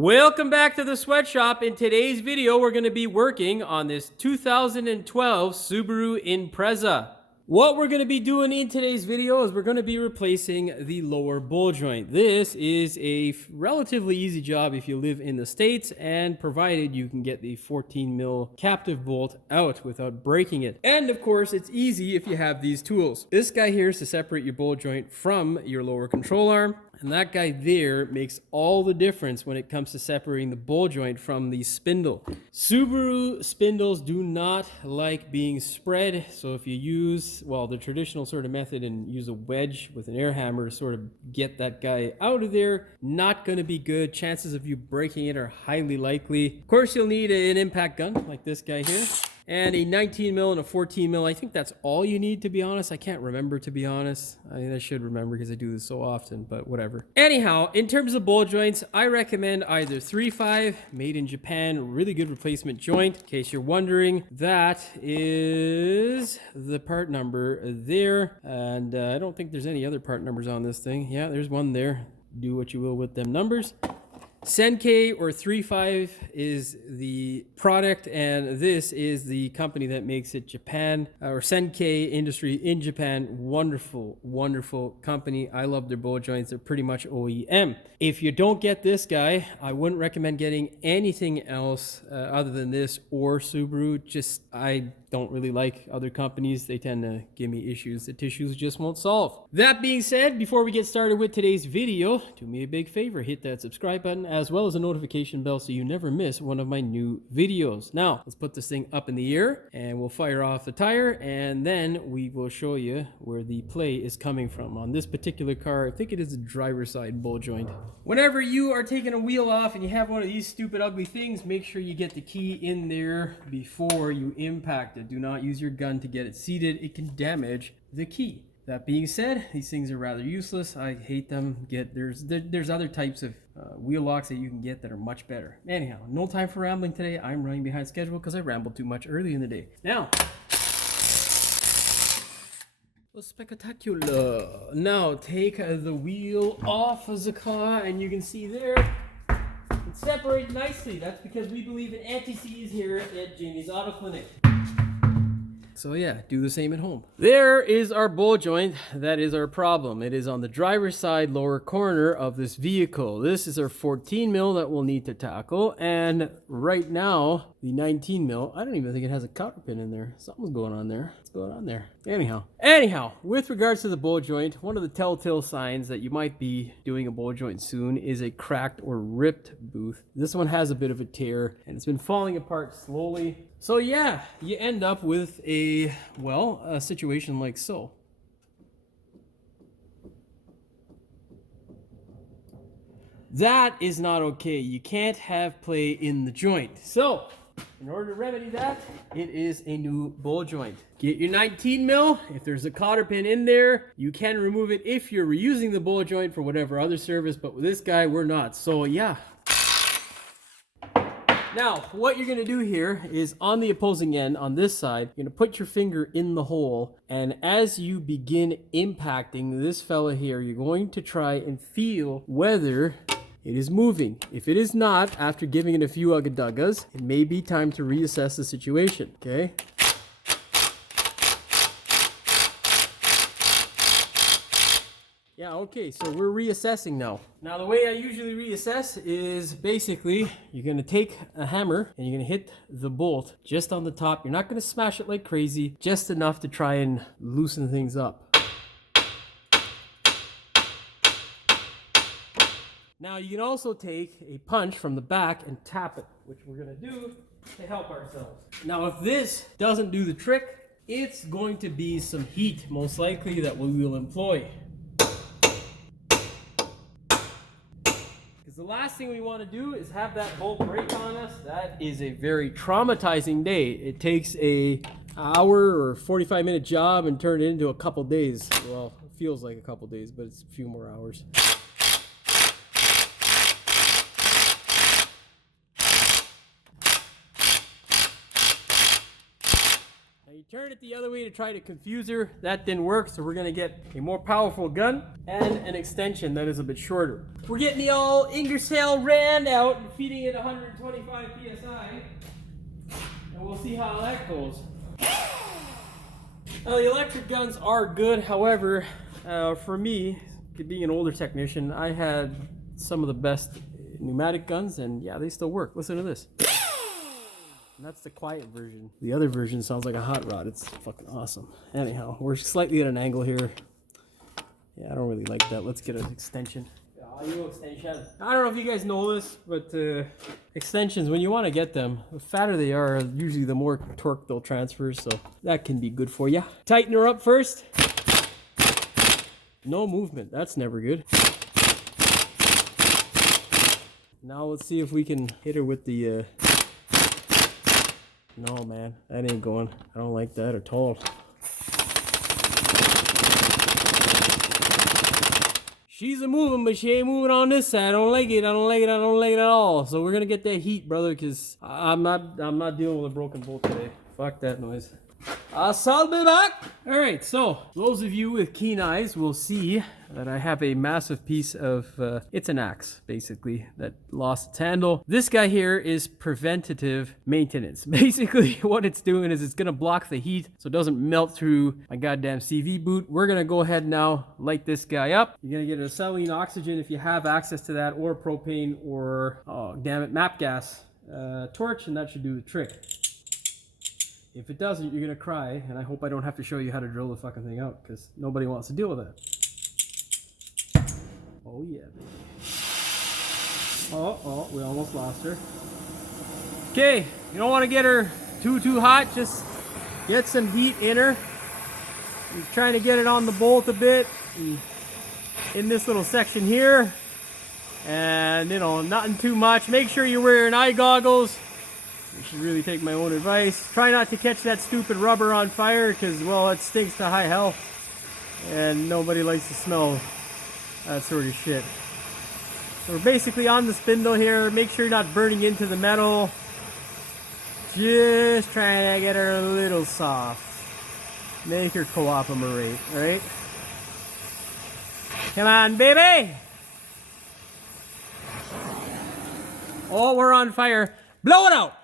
Welcome back to the sweatshop. In today's video, we're going to be working on this 2012 Subaru Impreza. What we're going to be doing in today's video is we're going to be replacing the lower ball joint. This is a relatively easy job if you live in the States and provided you can get the 14 mil captive bolt out without breaking it. And of course, it's easy if you have these tools. This guy here is to separate your ball joint from your lower control arm. And that guy there makes all the difference when it comes to separating the ball joint from the spindle. Subaru spindles do not like being spread. So if you use, well, the traditional sort of method and use a wedge with an air hammer to sort of get that guy out of there, not going to be good. Chances of you breaking it are highly likely. Of course, you'll need an impact gun like this guy here. And a 19 mil and a 14 mil. I think that's all you need, to be honest. I can't remember, to be honest. I mean, I should remember because I do this so often, but whatever. Anyhow, in terms of ball joints, I recommend either 3.5, made in Japan, really good replacement joint. In case you're wondering, that is the part number there. And I don't think there's any other part numbers on this thing. Yeah, there's one there. Do what you will with them numbers. Senkei or 3.5 is the product, and this is the company that makes it, Japan, or Senkei Industry in Japan. Wonderful, wonderful company. I love their ball joints. They're pretty much OEM. If you don't get this guy, I wouldn't recommend getting anything else other than this or Subaru. Just, I don't really like other companies. They tend to give me issues that tissues just won't solve. That being said, before we get started with today's video, do me a big favor, hit that subscribe button as well as a notification bell so you never miss one of my new videos. Now, let's put this thing up in the air and we'll fire off the tire and then we will show you where the play is coming from. On this particular car, I think it is a driver's side ball joint. Whenever you are taking a wheel off and you have one of these stupid ugly things, make sure you get the key in there before you impact it. Do not use your gun to get it seated. It can damage the key. That being said, these things are rather useless. I hate them. There's other types of wheel locks that you can get that are much better. Anyhow, no time for rambling today. I'm running behind schedule because I rambled too much early in the day. Now, spectacular. Now take the wheel off of the car and you can see there it separates nicely. That's because we believe in anti-seize here at Jamie's Auto Clinic. So yeah, do the same at home. There is our ball joint. That is our problem. It is on the driver's side lower corner of this vehicle. This is our 14 mil that we'll need to tackle. And right now, the 19 mil, I don't even think it has a cotter pin in there. Something's going on there. What's going on there? Anyhow, with regards to the ball joint, one of the telltale signs that you might be doing a ball joint soon is a cracked or ripped booth. This one has a bit of a tear and it's been falling apart slowly. So yeah, you end up with a situation like so. That is not okay. You can't have play in the joint. So, in order to remedy that, it is a new ball joint. Get your 19 mil. If there's a cotter pin in there, you can remove it if you're reusing the ball joint for whatever other service, but with this guy, we're not. So yeah. Now, what you're going to do here is on the opposing end, on this side, you're going to put your finger in the hole, and as you begin impacting this fella here, you're going to try and feel whether it is moving. If it is not, after giving it a few ugga-duggas, it may be time to reassess the situation, okay? Yeah, okay, so we're reassessing now. Now, the way I usually reassess is basically you're going to take a hammer and you're going to hit the bolt just on the top. You're not going to smash it like crazy, just enough to try and loosen things up. Now, you can also take a punch from the back and tap it, which we're going to do to help ourselves. Now, if this doesn't do the trick, it's going to be some heat, most likely, that we will employ. The last thing we want to do is have that bolt break on us. That is a very traumatizing day. It takes an hour or 45-minute job and turn it into a couple days. Well, it feels like a couple days, but it's a few more hours. Now He turned it the other way to try to confuse her. That didn't work, so we're gonna get a more powerful gun and an extension that is a bit shorter. We're getting the old Ingersoll Rand out and feeding it 125 PSI. And we'll see how that goes. The electric guns are good, however, for me, being an older technician, I had some of the best pneumatic guns, and yeah, they still work. Listen to this. And that's the quiet version. The other version sounds like a hot rod. It's fucking awesome. Anyhow, we're slightly at an angle here. Yeah, I don't really like that. Let's get an extension. Extension. I don't know if you guys know this, but extensions, when you want to get them, the fatter they are, usually the more torque they'll transfer, so that can be good for you. Tighten her up first. No movement. That's never good. Now let's see if we can hit her with the... No, man. That ain't going. I don't like that at all. She's a moving, but she ain't moving on this side. I don't like it. I don't like it. I don't like it at all. So we're gonna get that heat, brother, because I'm not dealing with a broken bolt today. Fuck that noise. I'll be back. All right, so those of you with keen eyes will see that I have a massive piece of, it's an axe, basically, that lost its handle. This guy here is preventative maintenance. Basically, what it's doing is it's gonna block the heat so it doesn't melt through my goddamn CV boot. We're gonna go ahead now, light this guy up. You're gonna get acetylene oxygen if you have access to that, or propane, or, oh, damn it, MAP gas torch, and that should do the trick. If it doesn't, you're gonna cry, and I hope I don't have to show you how to drill the fucking thing out, because nobody wants to deal with that. Oh yeah, baby. Oh, we almost lost her. Okay, you don't want to get her too hot, just get some heat in her. You're trying to get it on the bolt a bit, in this little section here. And, you know, nothing too much. Make sure you're wearing eye goggles. You should really take my own advice. Try not to catch that stupid rubber on fire, because, well, it stinks to high hell. And nobody likes to smell that sort of shit. So we're basically on the spindle here. Make sure you're not burning into the metal. Just trying to get her a little soft. Make her cooperate, right? Come on, baby! Oh, we're on fire. Blow it out!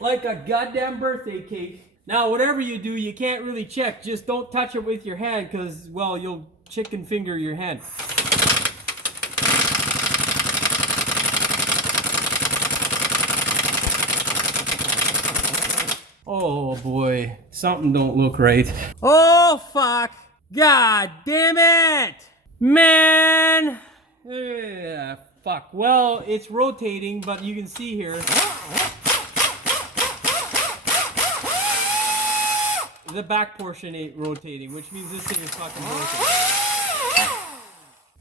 Like a goddamn birthday cake. Now, whatever you do, you can't really check. Just don't touch it with your hand, because, well, you'll chicken finger your hand. Oh boy, something don't look right. Oh fuck! God damn it! Man! Yeah, fuck. Well, it's rotating, but you can see here. The back portion ain't rotating, which means this thing is fucking broken.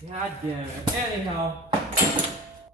God damn it. Anyhow.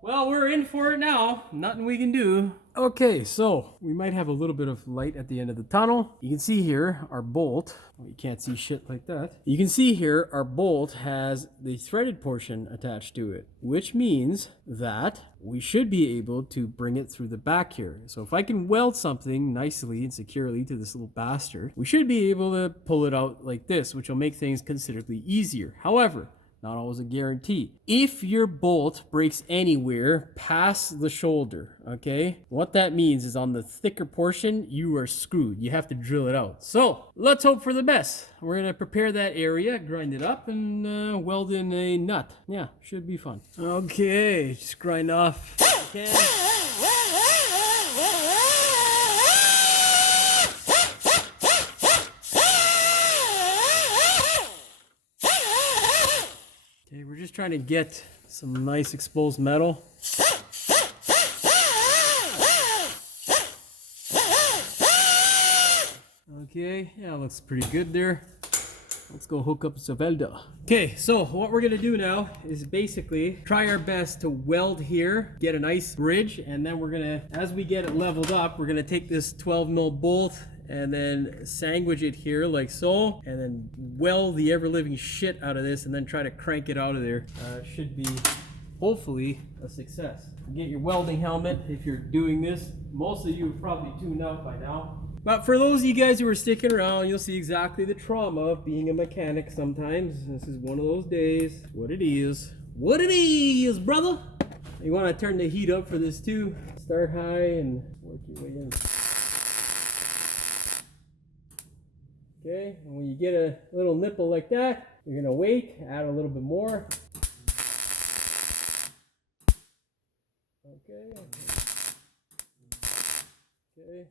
Well, we're in for it now. Nothing we can do. Okay, so we might have a little bit of light at the end of the tunnel. You can see here our bolt. Well, you can't see shit like that. You can see here our bolt has the threaded portion attached to it, which means that we should be able to bring it through the back here. So if I can weld something nicely and securely to this little bastard, we should be able to pull it out like this, which will make things considerably easier. However, not always a guarantee. If your bolt breaks anywhere past the shoulder, okay, what that means is on the thicker portion, you are screwed. You have to drill it out. So let's hope for the best. We're gonna prepare that area, grind it up, and weld in a nut. Yeah, should be fun. Okay, just grind off. Okay. We're just trying to get some nice exposed metal. Okay, yeah, looks pretty good there. Let's go hook up the welder. Okay, so what we're gonna do now is basically try our best to weld here, get a nice bridge, and then we're gonna, as we get it leveled up, we're gonna take this 12mm bolt and then sandwich it here like so, and then weld the ever-living shit out of this, and then try to crank it out of there. Should be hopefully a success. Get your welding helmet if you're doing this. Most of you have probably tuned out by now. But for those of you guys who are sticking around, you'll see exactly the trauma of being a mechanic sometimes. This is one of those days. What it is. What it is, brother. You want to turn the heat up for this too. Start high and work your way in. Okay, and when you get a little nipple like that, you're gonna wait, add a little bit more. Okay. Okay.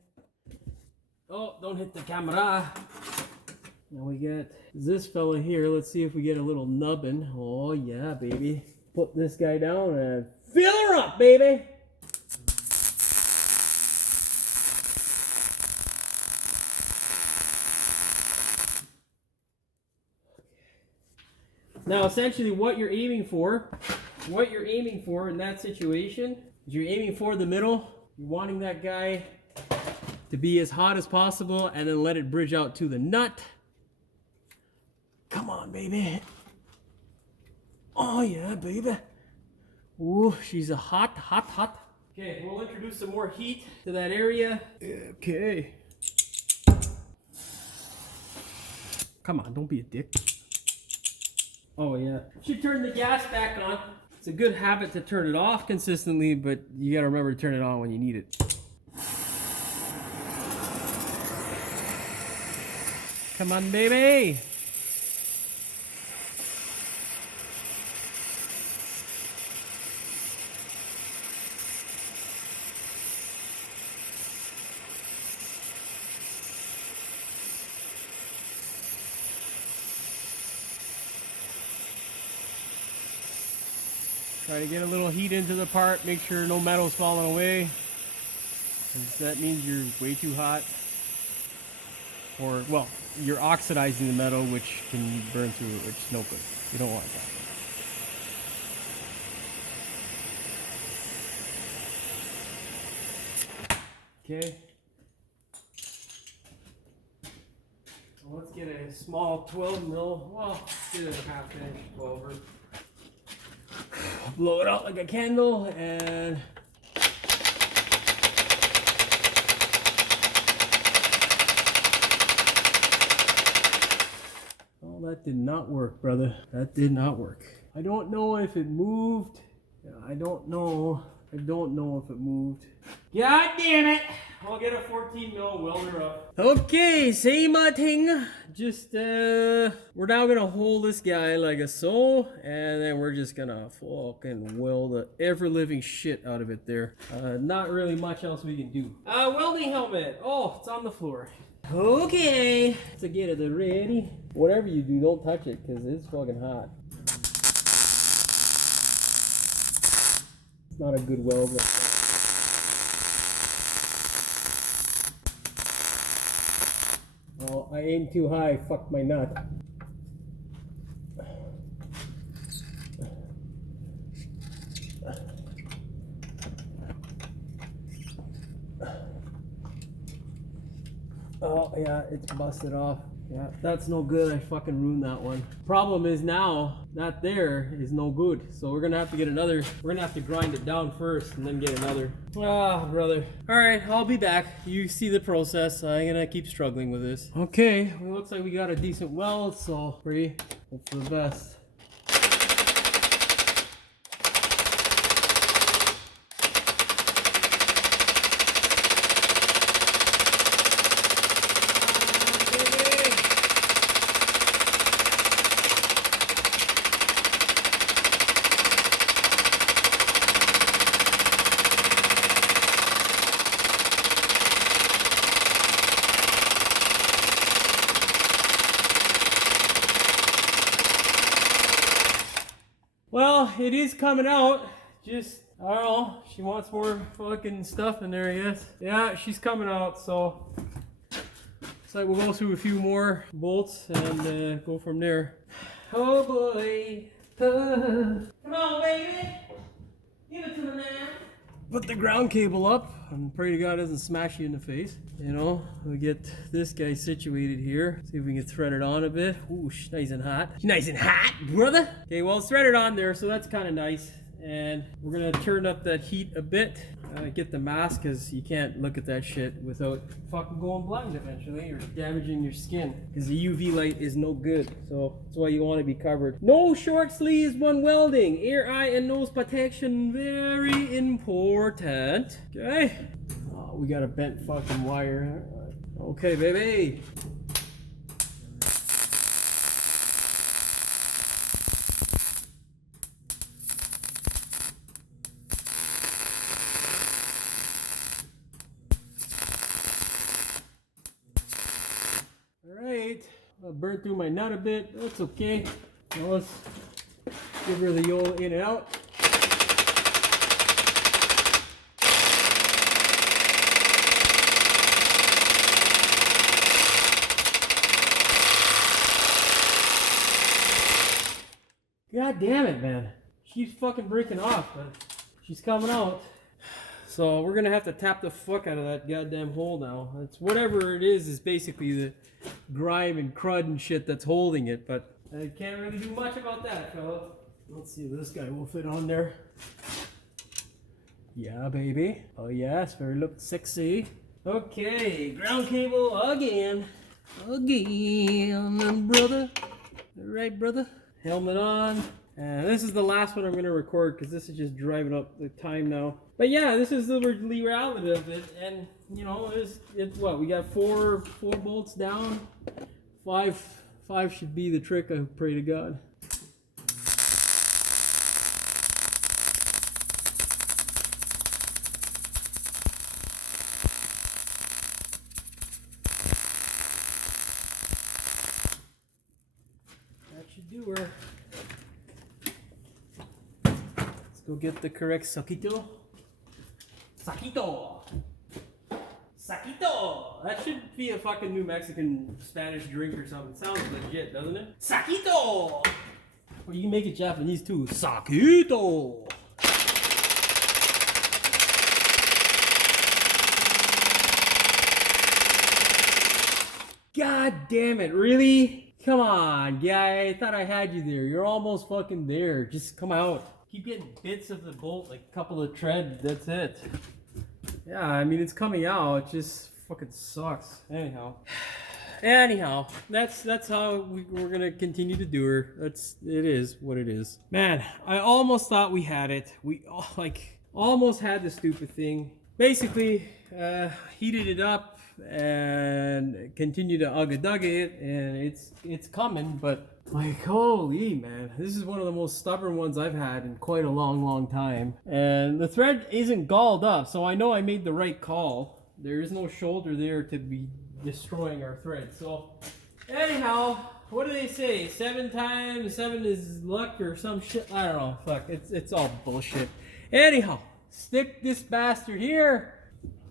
Oh, don't hit the camera. Now we get this fella here. Let's see if we get a little nubbin. Oh yeah, baby. Put this guy down and fill her up, baby. Now, essentially what you're aiming for in that situation is you're aiming for the middle. You're wanting that guy to be as hot as possible and then let it bridge out to the nut. Come on, baby. Oh, yeah, baby. Ooh, she's a hot. Okay, we'll introduce some more heat to that area. Okay. Come on, don't be a dick. Oh yeah. Should turn the gas back on. It's a good habit to turn it off consistently, but you gotta remember to turn it on when you need it. Come on, baby. Try to get a little heat into the part, make sure no metal's falling away, because that means you're way too hot. Or, well, you're oxidizing the metal, which can burn through it, which is no good. You don't want that. Okay. So let's get a small 12 mil, well, let's get a half inch 12er. Blow it out like a candle and oh, that did not work, brother. That did not work. I don't know if it moved. I don't know if it moved. God damn it! I'll get a 14 mil welder up. Okay, same thing. Just we're now gonna hold this guy like so, and then we're just gonna fucking weld the ever living shit out of it there. Not really much else we can do. Welding helmet. Oh, it's on the floor. Okay, to get it ready. Whatever you do, don't touch it because it's fucking hot. It's not a good weld. Oh, I aimed too high, fuck my nut. Oh yeah, it's busted off. Yeah, that's no good. I fucking ruined that one. Problem is now, that there is no good. So we're gonna have to get another. We're gonna have to grind it down first and then get another. Ah, brother. Alright, I'll be back. You see the process. I'm gonna keep struggling with this. Okay, well, it looks like we got a decent weld, so hope for the best. Well, it is coming out. Just, I don't know, she wants more fucking stuff in there, I guess. Yeah, she's coming out, so looks like we'll go through a few more bolts and go from there. Oh boy. Come on, baby. Give it to me, man. Put the ground cable up and pray to God it doesn't smash you in the face. You know, we get this guy situated here. See if we can thread it on a bit. Ooh, nice and hot. Nice and hot, brother. Okay, well, it's threaded on there, so that's kind of nice. and we're gonna turn up that heat a bit. Get the mask, because you can't look at that shit without fucking going blind eventually or damaging your skin, because the UV light is no good. So that's why you want to be covered. No short sleeves when welding. Ear, eye, and nose protection, very important. Okay. Oh, we got a bent fucking wire. Okay, baby. Alright, I burned through my nut a bit. That's okay. Now let's give her the old in and out. God damn it, man. She keeps fucking breaking off, but she's coming out. So we're gonna have to tap the fuck out of that goddamn hole now. It's whatever it is basically the grime and crud and shit that's holding it, but I can't really do much about that, fella. Let's see if this guy will fit on there. Yeah, baby. Oh yes, very look sexy. Okay, ground cable again. Again, brother. Alright, brother. Helmet on. And this is the last one I'm going to record, because this is just driving up the time now. But yeah, this is the reality of it. And, you know, it's what? We got four bolts down. Five should be the trick, I pray to God. That should do her. Go get the correct saquito. Saquito! Saquito! That should be a fucking New Mexican Spanish drink or something. Sounds legit, doesn't it? Saquito! Or you can make it Japanese too. Saquito! God damn it, really? Come on, guy. I thought I had you there. You're almost fucking there. Just come out. Keep getting bits of the bolt, like a couple of tread, that's it. Yeah, I mean, it's coming out, it just fucking sucks. Anyhow, that's how we're gonna continue to do her. It is what it is. Man, I almost thought we had it. We almost had the stupid thing. Basically, heated it up and continued to ugga-dugga it, and it's coming, but like, holy man, this is one of the most stubborn ones I've had in quite a long time. And the thread isn't galled up, so I know I made the right call. There is no shoulder there to be destroying our thread. So anyhow, what do they say? 7 times 7 is luck or some shit? I don't know. Fuck, it's all bullshit. Anyhow, stick this bastard here.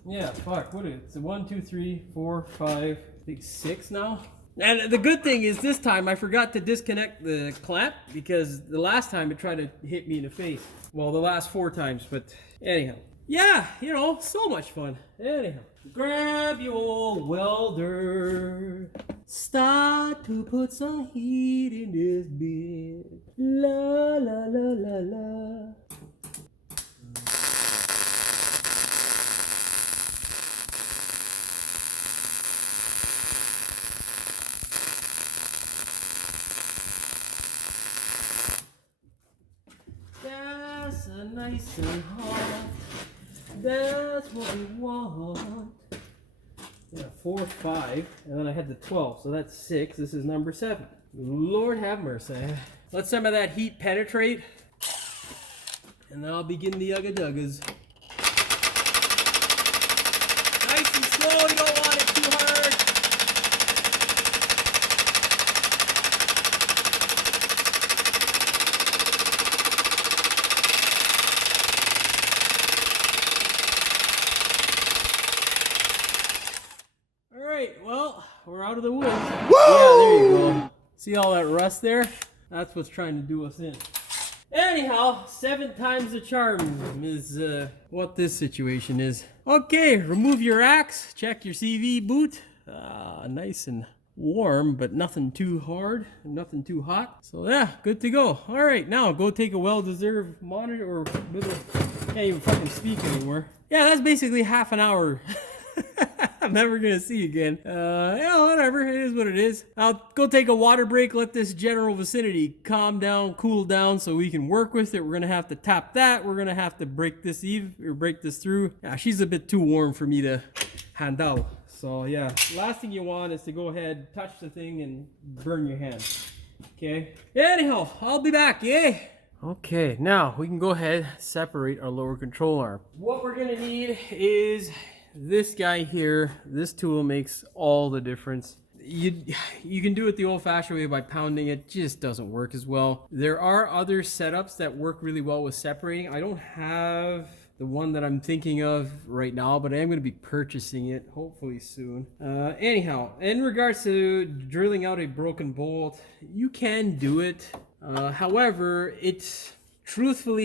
Yeah, fuck, what is it? It's 1, 2, 3, 4, 5, I think 6 now. And the good thing is this time I forgot to disconnect the clamp, because the last time it tried to hit me in the face. Well, the last 4 times, but anyhow. Yeah, you know, so much fun. Anyhow. Grab your welder. Start to put some heat in this bit. La la la la la. That's a nice and hot. That's what we want. Yeah, 4, 5, and then I had the 12, so that's 6. This is number 7. Lord have mercy. Let some of that heat penetrate, and then I'll begin the ugga-duggas. Nice and slow, you don't want it too hard. Well, we're out of the woods. Woo! Yeah, there you go. See all that rust there? That's what's trying to do us in. Anyhow, 7 times the charm is what this situation is. Okay, remove your axe. Check your CV boot. Nice and warm, but nothing too hard, nothing too hot. So yeah, good to go. All right, now go take a well-deserved monitor or can't even fucking speak anymore. Yeah, that's basically half an hour. I'm never gonna see you again. Yeah, whatever, it is what it is. I'll go take a water break, let this general vicinity calm down, cool down so we can work with it. We're gonna have to tap that. We're gonna have to break this break this through. Yeah, she's a bit too warm for me to handle. So yeah, last thing you want is to go ahead, touch the thing and burn your hand. Okay? Anyhow, I'll be back, yeah? Okay, now we can go ahead, separate our lower control arm. What we're gonna need is this guy here. This tool makes all the difference. You can do it the old-fashioned way by pounding it. Just doesn't work as well. There are other setups that work really well with separating. I don't have the one that I'm thinking of right now, but I am going to be purchasing it hopefully soon. Anyhow, in regards to drilling out a broken bolt, you can do it. However, it's sometimes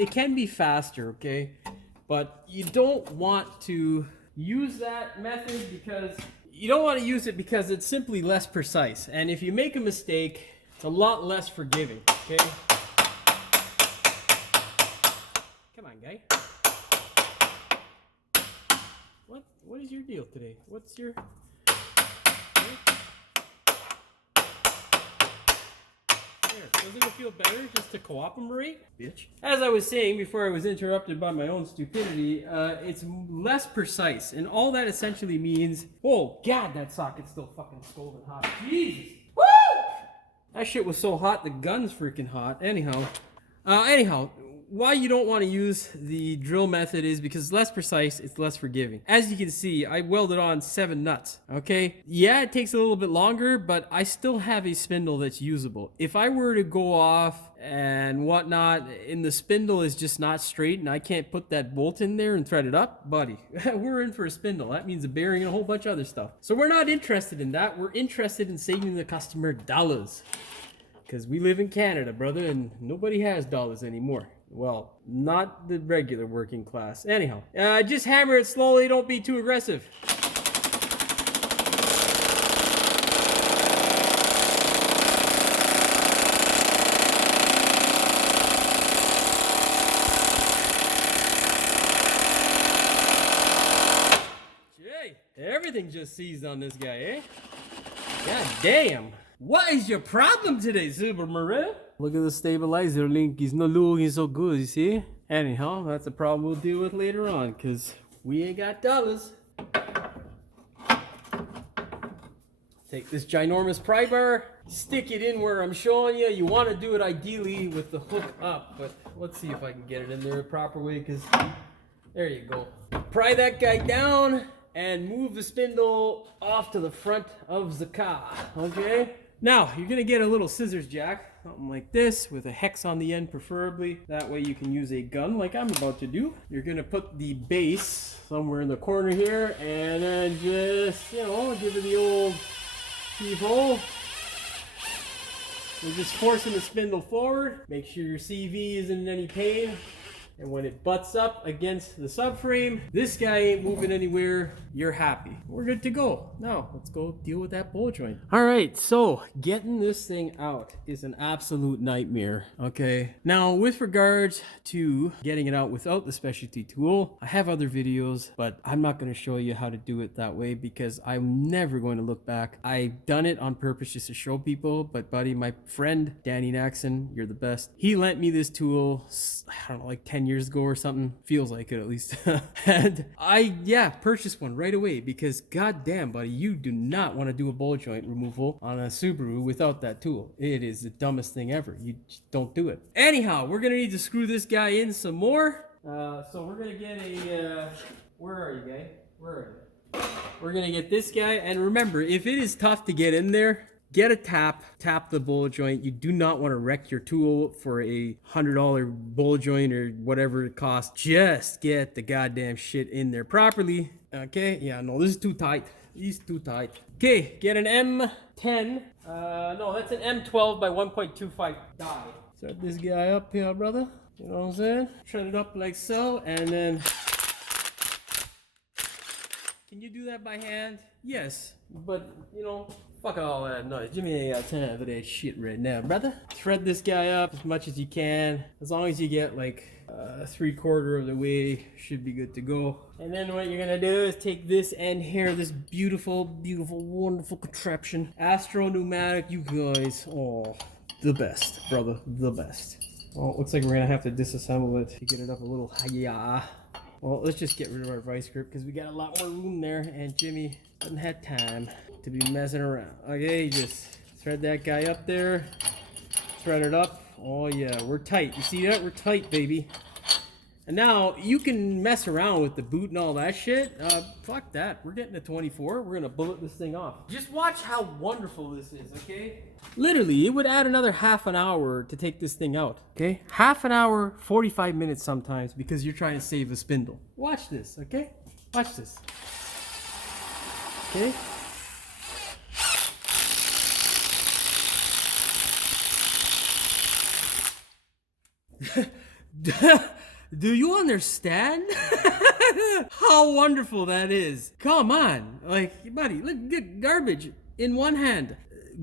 it can be faster, okay? But you don't want to use that method because it's simply less precise. And if you make a mistake, it's a lot less forgiving, okay? Come on, guy. What is your deal today? What's your... Doesn't it feel better just to cooperate, bitch? As I was saying before I was interrupted by my own stupidity, it's less precise. And all that essentially means... Oh, God, that socket's still fucking scalding hot. Jesus! Woo! That shit was so hot, the gun's freaking hot. Anyhow, why you don't want to use the drill method is because it's less precise, it's less forgiving. As you can see, I welded on 7 nuts, okay? Yeah, it takes a little bit longer, but I still have a spindle that's usable. If I were to go off and whatnot, and the spindle is just not straight and I can't put that bolt in there and thread it up, buddy, we're in for a spindle. That means a bearing and a whole bunch of other stuff. So we're not interested in that. We're interested in saving the customer dollars. Because we live in Canada, brother, and nobody has dollars anymore. Well, not the regular working class. Anyhow, just hammer it slowly, don't be too aggressive. Jay, everything just seized on this guy, eh? God damn. What is your problem today, Subaru? Look at the stabilizer link. He's not looking so good, you see? Anyhow, that's a problem we'll deal with later on, because we ain't got dollars. Take this ginormous pry bar, stick it in where I'm showing you. You want to do it ideally with the hook up, but let's see if I can get it in there the proper way, because there you go. Pry that guy down and move the spindle off to the front of the car, okay? Now, you're gonna get a little scissors jack, something like this, with a hex on the end preferably. That way you can use a gun like I'm about to do. You're gonna put the base somewhere in the corner here, and then just, give it the old heave hole. You're just forcing the spindle forward. Make sure your CV isn't in any pain. And when it butts up against the subframe, this guy ain't moving anywhere, you're happy. We're good to go. Now, let's go deal with that bolt joint. All right, so getting this thing out is an absolute nightmare, okay? Now, with regards to getting it out without the specialty tool, I have other videos, but I'm not gonna show you how to do it that way because I'm never going to look back. I've done it on purpose just to show people, but buddy, my friend, Danny Naxon, you're the best. He lent me this tool, I don't know, like 10 years ago or something. Feels like it at least. And I purchased one right away because goddamn buddy, you do not want to do a bolt joint removal on a Subaru without that tool. It is the dumbest thing ever. You just don't do it. Anyhow, we're gonna need to screw this guy in some more. So we're gonna get a where are you, guy? Where are you? We're gonna get this guy, and remember, if it is tough to get in there, get a tap the bolt joint. You do not want to wreck your tool for a $100 bolt joint or whatever it costs. Just get the goddamn shit in there properly. Okay, yeah, no, this is too tight. This is too tight. Okay, get an M10. No, that's an M12 by 1.25 die. Set this guy up here, brother. You know what I'm saying? Turn it up like so, and then Can you do that by hand? Yes, but you know, fuck all that noise. Give me a time for that shit right now, brother. Thread this guy up as much as you can. As long as you get like 3/4 of the way, should be good to go. And then what you're gonna do is take this end here, this beautiful, beautiful, wonderful contraption. Astro pneumatic, you guys. Oh, the best, brother, the best. Well, it looks like we're gonna have to disassemble it to get it up a little higher. Well, let's just get rid of our vice grip because we got a lot more room there, and Jimmy doesn't have time to be messing around. Okay, just thread that guy up there, thread it up. Oh yeah, we're tight. You see that? We're tight, baby. And now you can mess around with the boot and all that shit. Fuck that. We're getting a 24. We're gonna bullet this thing off. Just watch how wonderful this is, okay? Literally, it would add another half an hour to take this thing out, okay? Half an hour, 45 minutes sometimes because you're trying to save a spindle. Watch this, okay? Watch this. Okay? Do you understand how wonderful that is? Come on, like, buddy, look, get garbage in one hand,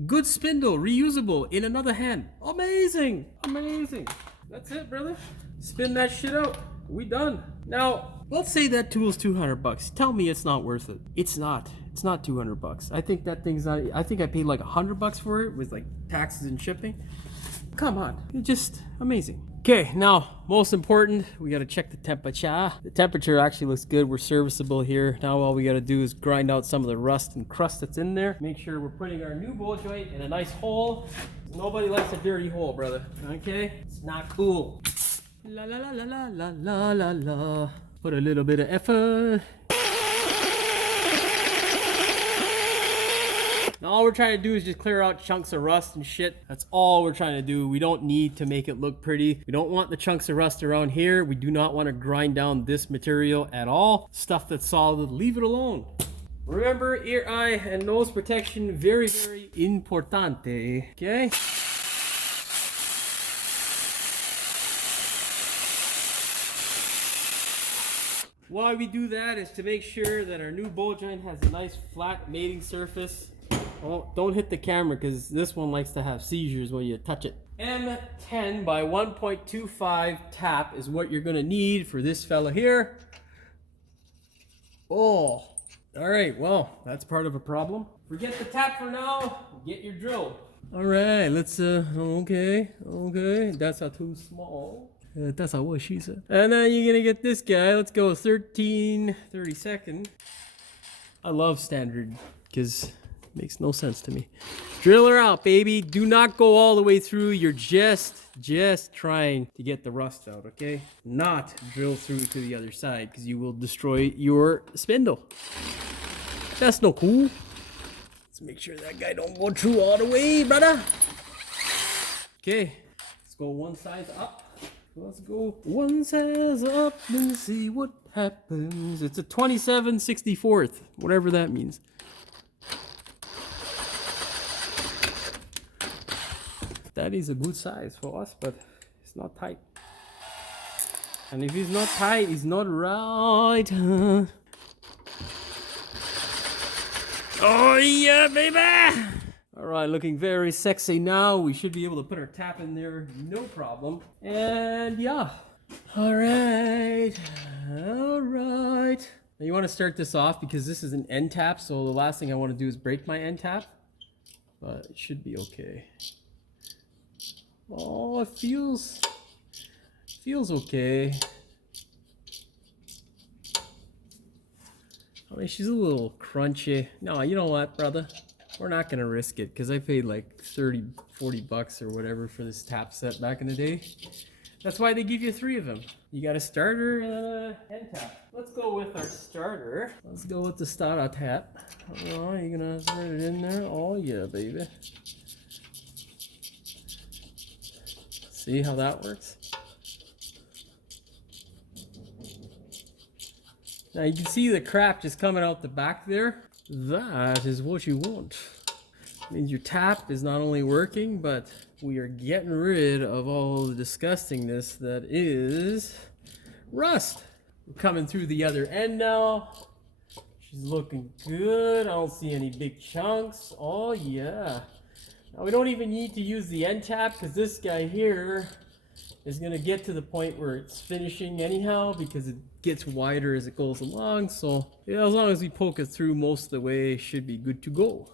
good spindle, reusable in another hand. Amazing, amazing. That's it, brother. Spin that shit out. We done. Now, let's say that tool's 200 bucks. Tell me it's not worth it. It's not. It's not 200 bucks. I think that thing's not. I think I paid like 100 bucks for it with like taxes and shipping. Come on, it's just amazing. Okay, now, most important, we gotta check the temperature. The temperature actually looks good. We're serviceable here. Now all we gotta do is grind out some of the rust and crust that's in there. Make sure we're putting our new bolt joint in a nice hole. Nobody likes a dirty hole, brother. Okay? It's not cool. La la la la la la la la. Put a little bit of effort. Now all we're trying to do is just clear out chunks of rust and shit. That's all we're trying to do. We don't need to make it look pretty. We don't want the chunks of rust around here. We do not want to grind down this material at all. Stuff that's solid, leave it alone. Remember, ear, eye, and nose protection, very, very importante. Okay? Why we do that is to make sure that our new bolt joint has a nice flat mating surface. Oh, don't hit the camera because this one likes to have seizures when you touch it. M10 by 1.25 tap is what you're gonna need for this fella here. Oh, all right, well, that's part of a problem. Forget the tap for now, get your drill. All right, let's, okay, that's not too small. That's not what she said. And then you're gonna get this guy, let's go 13/32. I love standard because makes no sense to me. Drill her out, baby. Do not go all the way through. You're just trying to get the rust out, okay? Not drill through to the other side because you will destroy your spindle. That's no cool. Let's make sure that guy don't go through all the way, brother. Okay, let's go one size up. Let's go one size up and see what happens. It's a 27/64, whatever that means. That is a good size for us, but it's not tight. And if it's not tight, it's not right. Oh yeah, baby! Alright, looking very sexy now. We should be able to put our tap in there, no problem. And yeah. Alright. Alright. Now you want to start this off because this is an end tap, so the last thing I want to do is break my end tap. But it should be okay. Oh, it feels okay. I mean, she's a little crunchy. No, you know what, brother? We're not gonna risk it because I paid like 30, 40 bucks or whatever for this tap set back in the day. That's why they give you 3 of them. You got a starter and an end tap. Let's go with our starter. Let's go with the starter tap. Oh, you're gonna throw it in there? Oh yeah, baby. See how that works? Now you can see the crap just coming out the back there. That is what you want. It means your tap is not only working, but we are getting rid of all the disgustingness that is rust. We're coming through the other end now. She's looking good. I don't see any big chunks. Oh yeah. Now we don't even need to use the end tap because this guy here is going to get to the point where it's finishing anyhow because it gets wider as it goes along. So yeah, as long as we poke it through most of the way, it should be good to go.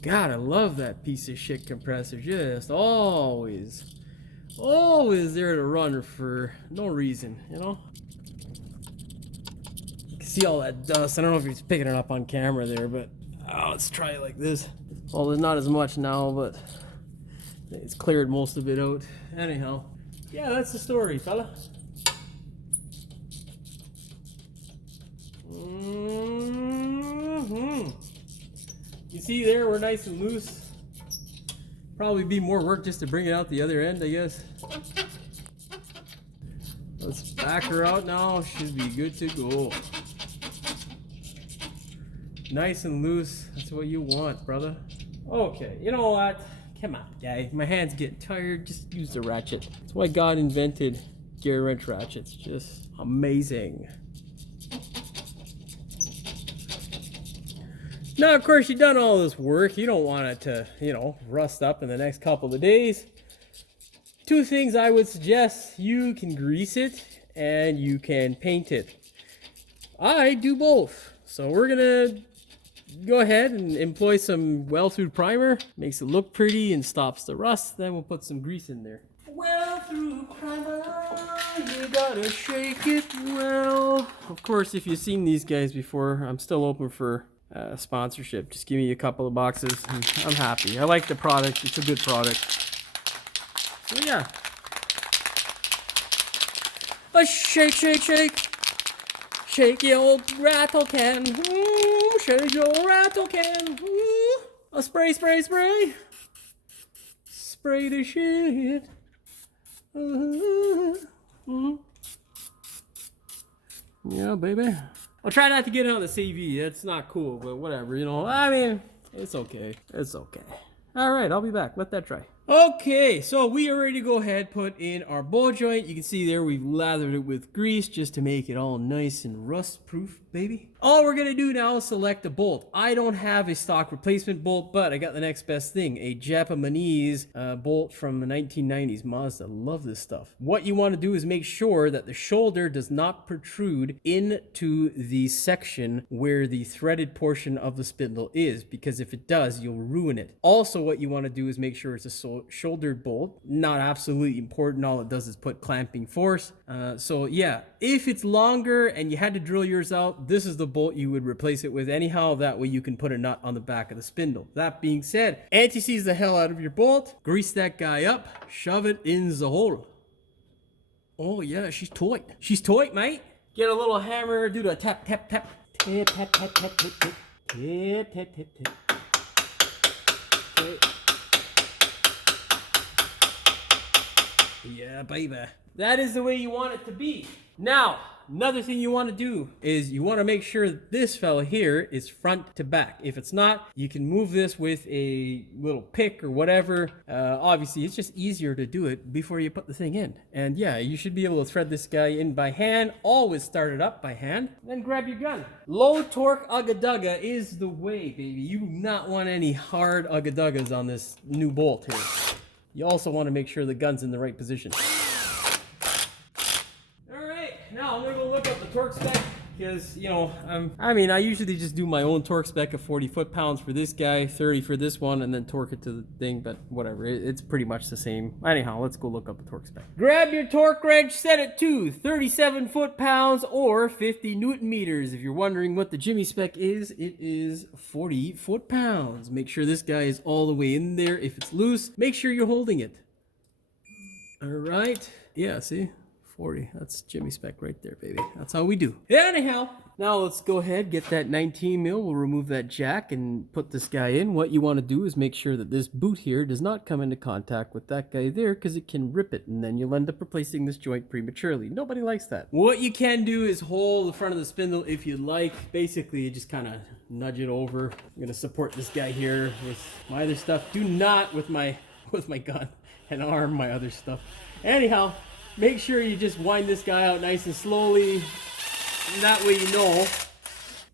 God, I love that piece of shit compressor. Just always there to run for no reason, you know? You can see all that dust. I don't know if he's picking it up on camera there, but let's try it like this. Well, there's not as much now, but it's cleared most of it out. Anyhow, yeah, that's the story, fella. You see there, we're nice and loose. Probably be more work just to bring it out the other end, I guess. Let's back her out now. Should be good to go. Nice and loose. That's what you want, brother. Okay, you know what? Come on, guy. My hand's getting tired. Just use the ratchet. That's why God invented gear wrench ratchets. Just amazing. Now, of course, you've done all this work. You don't want it to, you know, rust up in the next couple of days. Two things I would suggest. You can grease it and you can paint it. I do both. So we're going to go ahead and employ some well-through primer. Makes it look pretty and stops the rust. Then we'll put some grease in there. Well-through primer, you gotta shake it well. Of course, if you've seen these guys before, I'm still open for sponsorship. Just give me a couple of boxes and I'm happy. I like the product. It's a good product. So yeah. A shake, shake, shake. Shake your old rattle can. Shake your rattle can. A spray, spray, spray. Spray the shit. Yeah, baby. I'll try not to get it on the CV. That's not cool, but whatever, you know. I mean, it's okay. It's okay. All right, I'll be back. Let that dry. Okay, so we are ready to go ahead, put in our ball joint. You can see there we've lathered it with grease just to make it all nice and rust proof, baby. All we're gonna do now is select a bolt. I don't have a stock replacement bolt, but I got the next best thing, a Japanese bolt from the 1990s Mazda. Love this stuff. What you want to do is make sure that the shoulder does not protrude into the section where the threaded portion of the spindle is, because if it does, you'll ruin it. Also, what you want to do is make sure it's a shouldered bolt. Not absolutely important. All it does is put clamping force. So yeah, if it's longer and you had to drill yours out, this is the bolt you would replace it with anyhow. That way you can put a nut on the back of the spindle. That being said, anti-seize the hell out of your bolt, grease that guy up, shove it in the hole. Oh yeah, she's tight. She's tight, mate. Get a little hammer, do the tap, tap, tap. Tap, tap, tap, tap, tap, tap. Tap, tap, tap, tap. Yeah, baby. That is the way you want it to be. Now, another thing you want to do is you want to make sure that this fella here is front to back. If it's not, you can move this with a little pick or whatever. Obviously, it's just easier to do it before you put the thing in. And yeah, you should be able to thread this guy in by hand. Always start it up by hand. Then grab your gun. Low torque ugga-dugga is the way, baby. You do not want any hard ugga-duggas on this new bolt here. You also want to make sure the gun's in the right position. Alright, now I'm going to go look up the torque spec because, you know, I usually just do my own torque spec of 40 foot-pounds for this guy, 30 for this one, and then torque it to the thing, but whatever, it's pretty much the same. Anyhow, let's go look up the torque spec. Grab your torque wrench, set it to 37 foot-pounds or 50 newton meters. If you're wondering what the Jimmy spec is, it is 40 foot-pounds. Make sure this guy is all the way in there. If it's loose, make sure you're holding it. Alright, yeah, see? 40. That's Jimmy spec right there, baby. That's how we do. Anyhow, now let's go ahead, get that 19 mil. We'll remove that jack and put this guy in. What you want to do is make sure that this boot here does not come into contact with that guy there because it can rip it and then you'll end up replacing this joint prematurely. Nobody likes that. What you can do is hold the front of the spindle if you like. Basically, you just kind of nudge it over. I'm going to support this guy here with my other stuff. Do not with my gun and arm my other stuff. Anyhow, make sure you just wind this guy out nice and slowly. And that way you know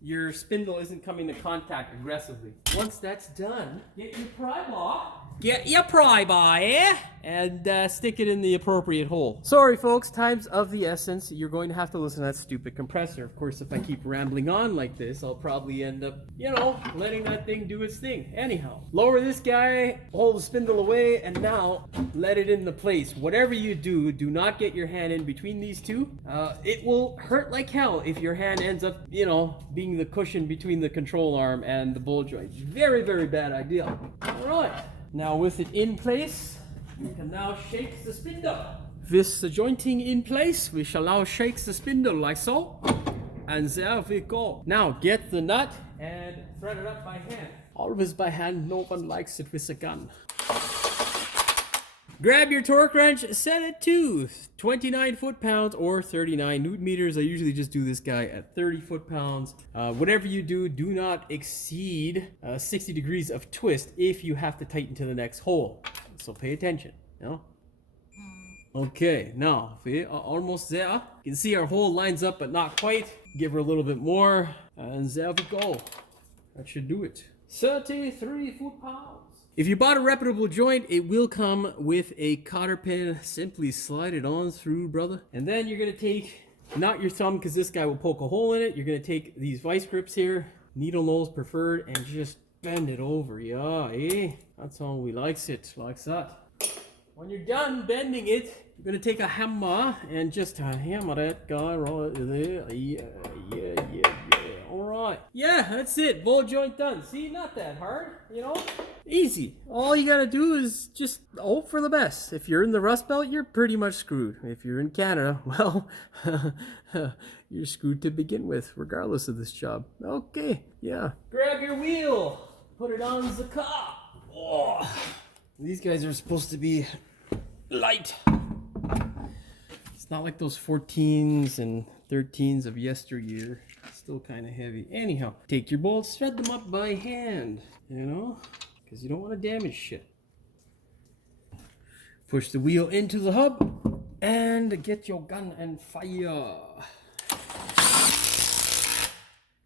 your spindle isn't coming to contact aggressively. Once that's done, get your pry bar. Get your pry bar, eh? And stick it in the appropriate hole. Sorry folks, time's of the essence. You're going to have to listen to that stupid compressor. Of course, if I keep rambling on like this, I'll probably end up, you know, letting that thing do its thing. Anyhow, lower this guy, hold the spindle away, and now let it into place. Whatever you do, do not get your hand in between these two. It will hurt like hell if your hand ends up, you know, being the cushion between the control arm and the ball joint. Very, very bad idea. All right. Now with it in place, we can now shake the spindle. With the jointing in place, we shall now shake the spindle like so. And there we go. Now get the nut and thread it up by hand. Always by hand, no one likes it with a gun. Grab your torque wrench, set it to 29 foot-pounds or 39 newton-meters. I usually just do this guy at 30 foot-pounds. Whatever you do, do not exceed 60 degrees of twist if you have to tighten to the next hole. So pay attention, you know? Okay, now we are almost there. You can see our hole lines up, but not quite. Give her a little bit more, and there we go. That should do it. 33 foot-pounds. If you bought a reputable joint, it will come with a cotter pin. Simply slide it on through, brother. And then you're gonna take, not your thumb, because this guy will poke a hole in it. You're gonna take these vice grips here, needle nose preferred, and just bend it over. Yeah, eh? That's how we likes it, like that. When you're done bending it, you're gonna take a hammer and just hammer that guy right there. Yeah. All right. Yeah, that's it. Ball joint done. See, not that hard, you know? Easy. All you gotta do is just hope for the best. If you're in the Rust Belt, you're pretty much screwed. If you're in Canada, well, you're screwed to begin with, regardless of this job. Okay, yeah. Grab your wheel. Put it on the car. Oh. These guys are supposed to be light. It's not like those 14s and 13s of yesteryear. Still kind of heavy. Anyhow, take your bolts, thread them up by hand, you know, because you don't want to damage shit. Push the wheel into the hub and get your gun and fire.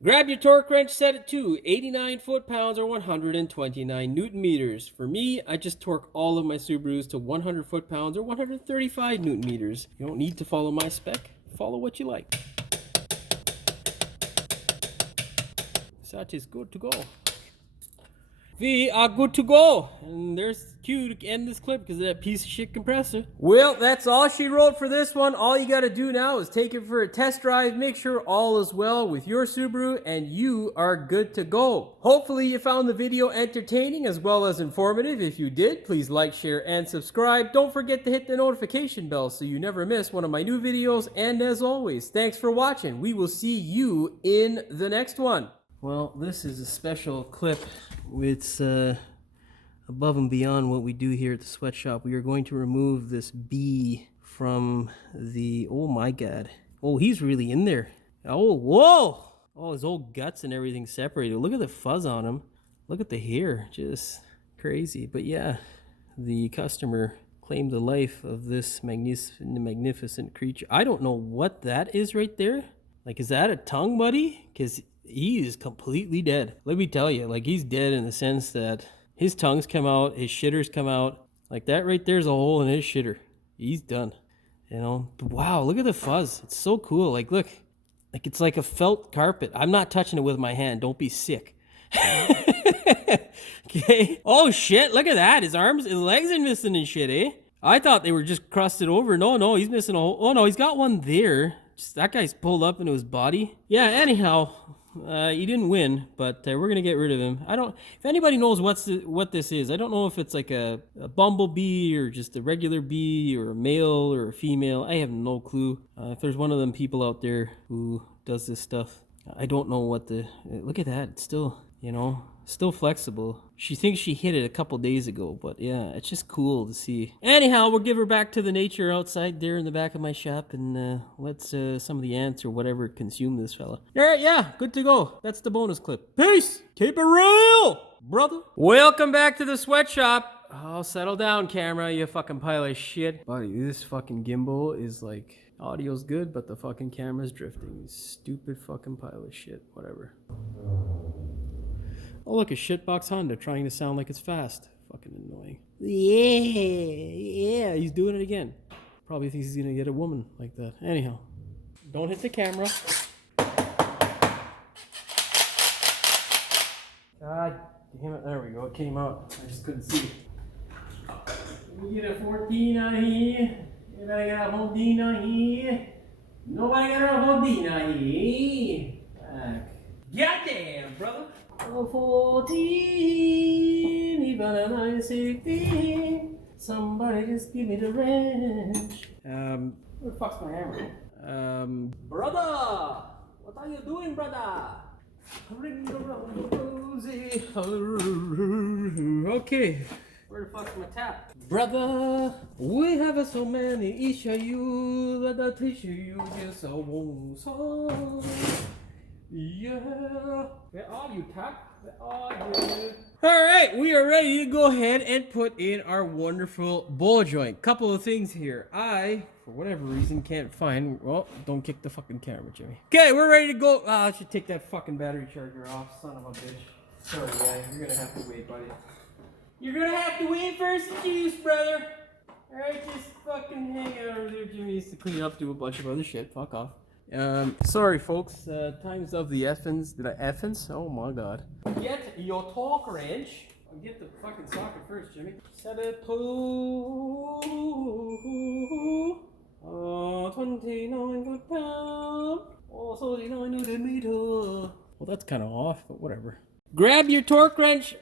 Grab your torque wrench, set it to 89 foot-pounds or 129 newton-meters. For me, I just torque all of my Subarus to 100 foot-pounds or 135 newton-meters. You don't need to follow my spec. Follow what you like. That is good to go. We are good to go. And there's cue to end this clip because of that piece of shit compressor. Well, that's all she wrote for this one. All you got to do now is take it for a test drive. Make sure all is well with your Subaru and you are good to go. Hopefully you found the video entertaining as well as informative. If you did, please like, share, and subscribe. Don't forget to hit the notification bell so you never miss one of my new videos. And as always, thanks for watching. We will see you in the next one. Well, this is a special clip. It's above and beyond what we do here at the sweatshop. We are going to remove this bee from the... Oh my god. Oh, he's really in there. Oh, whoa! Oh, his old guts and everything separated. Look at the fuzz on him. Look at the hair. Just crazy. But yeah, the customer claimed the life of this magnificent creature. I don't know what that is right there. Like, is that a tongue, buddy? Because he is completely dead. Let me tell you, like, he's dead in the sense that his tongues come out, his shitters come out. Like, that right there's a hole in his shitter. He's done. You know? But wow, look at the fuzz. It's so cool. Like, look. Like, it's like a felt carpet. I'm not touching it with my hand. Don't be sick. Okay. Oh, shit. Look at that. His arms, his legs are missing and shit, eh? I thought they were just crusted over. No, he's missing a hole. Oh, no, he's got one there. Just, that guy's pulled up into his body. Yeah, anyhow, he didn't win, but we're gonna get rid of him. I don't. If anybody knows what this is, I don't know if it's like a bumblebee or just a regular bee or a male or a female. I have no clue. If there's one of them people out there who does this stuff, I don't know what the. Look at that. It's still, you know, still flexible. She thinks she hit it a couple days ago, but yeah, it's just cool to see. Anyhow, we'll give her back to the nature outside there in the back of my shop and let some of the ants or whatever consume this fella. Alright, yeah, good to go. That's the bonus clip. Peace! Keep it real, brother! Welcome back to the sweatshop. Oh, settle down, camera, you fucking pile of shit. Buddy, this fucking gimbal is like, audio's good, but the fucking camera's drifting. Stupid fucking pile of shit. Whatever. Oh, look, a shitbox Honda trying to sound like it's fast. Fucking annoying. Yeah, he's doing it again. Probably thinks he's gonna get a woman like that. Anyhow, don't hit the camera. God damn it, there we go, it came out. I just couldn't see it. We get a 14 on here. Anybody got a Holdina here? Nobody got a Holdina here. Goddamn, brother. A 14, even a nice 16. Somebody just give me the wrench. Where the fuck's my hammer? Brother! What are you doing, brother? Ring around the rosy. Okay. Where the fuck's my tap? Brother, we have so many issues that I teach you just so won't solve. Yeah. Where are you, tap? Where are you? Alright, we are ready to go ahead and put in our wonderful ball joint. Couple of things here. I, for whatever reason, can't find... Well, don't kick the fucking camera, Jimmy. Okay, we're ready to go. I should take that fucking battery charger off, son of a bitch. Sorry, guy. You're gonna have to wait, buddy. You're gonna have to wait for some juice, brother. Alright, just fucking hang out over there. Jimmy needs to clean up, do a bunch of other shit. Fuck off. Sorry, folks. Times of the effins. Did I effins? Oh my god. Get your torque wrench. I'll get the fucking socket first, Jimmy. Set it to 29 foot pound. Oh, 39 Newton meter. Well, that's kind of off, but whatever. Grab your torque wrench.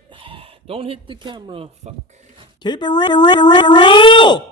Don't hit the camera. Fuck. Keep it real.